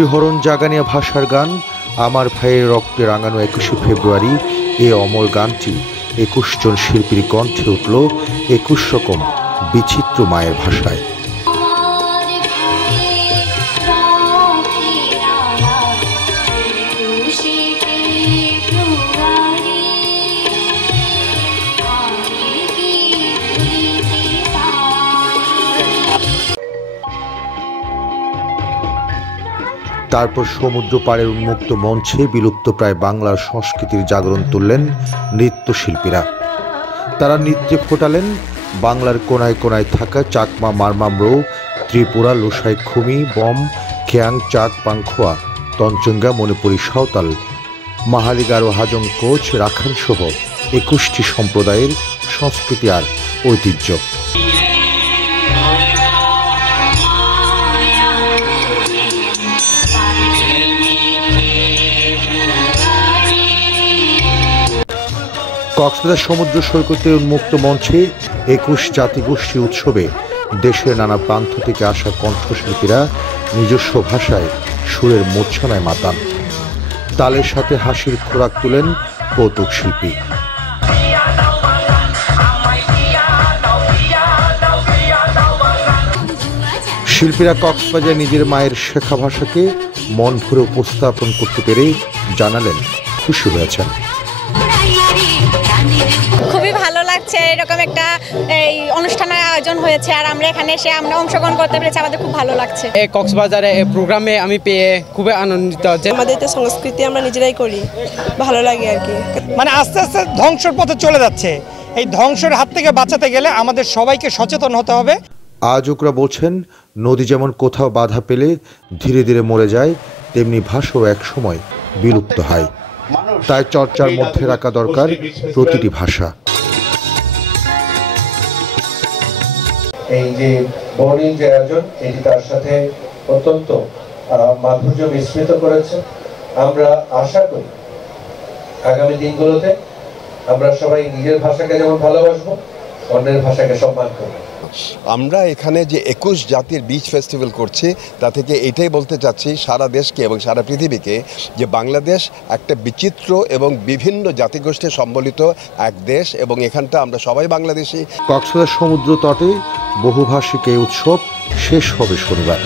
শিহরণ জাগানিয়া ভাষার গান আমার ভাইয়ের রক্তে রাঙানো ২১শে ফেব্রুয়ারি এ অমর গানটি ২১ জন শিল্পীর কণ্ঠে উঠল ২১ রকম বিচিত্র মায়ের ভাষায়। তারপর সমুদ্র পাড়ের উন্মুক্ত মঞ্চে বিলুপ্তপ্রায় বাংলার সংস্কৃতির জাগরণ তুললেন নৃত্যশিল্পীরা। তারা নৃত্যে ফোটালেন বাংলার কোনায় কোনায় থাকা চাকমা, মারমামরৌ, ত্রিপুরা, লোসাই, খুমি, বম, খেয়াং, চাক, পাংখোয়া, তঞ্চঙ্গা, মণিপুরী, সাঁওতাল, মাহালি, গারো, হাজং, কোচ, রাখাইন সহ ২১টি সম্প্রদায়ের সংস্কৃতি আর ঐতিহ্য। কক্সবাজার সমুদ্র সৈকতের উন্মুক্ত মঞ্চে ২১ জাতিগোষ্ঠী উৎসবে দেশের নানা প্রান্ত থেকে আসা কণ্ঠশিল্পীরা নিজস্ব ভাষায় সুরের মূর্ছনায় মাতান। তালের সাথে হাসির খোরাক তুলেন কৌতুক শিল্পী। শিল্পীরা কক্সবাজার নিজের মায়ের শেখা ভাষাকে মন ভরে উপস্থাপন করতে পেরে জানালেন খুশি হয়েছেন। খুবই ভালো লাগছে, এরকম একটা এই অনুষ্ঠানের আয়োজন হয়েছে আর আমরা এখানে এসে আমরা অংশগ্রহণ করতে পেরেছি, আমাদের খুব ভালো লাগছে। এই কক্সবাজারে এই প্রোগ্রামে আমি পেয়ে খুবই আনন্দিত। আমাদের তো সংস্কৃতি আমরা নিজেরাই করি, ভালো লাগে আর কি। মানে আস্তে আস্তে ধ্বংসের পথে চলে যাচ্ছে, এই ধ্বংসের হাত থেকে বাঁচাতে গেলে আমাদের সবাইকে সচেতন হতে হবে। আয়োজকরা বলছেন, নদী যেমন কোথাও বাধা পেলে ধীরে ধীরে মরে যায়, তেমনি ভাষাও একসময় বিলুপ্ত হয়। তাই চর্চার মধ্যে রাখা দরকার প্রতিটি ভাষা। এই যে বর্ণিল যে আয়োজন, এটি তার সাথে অত্যন্ত মাধুর্য মিশ্রিত করেছে। আমরা আশা করি আগামী দিনগুলোতে আমরা সবাই নিজের ভাষাকে যেমন ভালোবাসবো, অন্যের ভাষাকে সম্মান করব। আমরা এখানে যে ২১ জাতির বিচ ফেস্টিভ্যাল করছি, তা থেকে এটাই বলতে চাচ্ছি সারা দেশকে এবং সারা পৃথিবীকে যে বাংলাদেশ একটা বিচিত্র এবং বিভিন্ন জাতিগোষ্ঠী সম্বলিত এক দেশ এবং এখানটা আমরা সবাই বাংলাদেশি। কক্সবাজার সমুদ্র তটে বহুভাষিক এই উৎসব শেষ হবে শনিবার।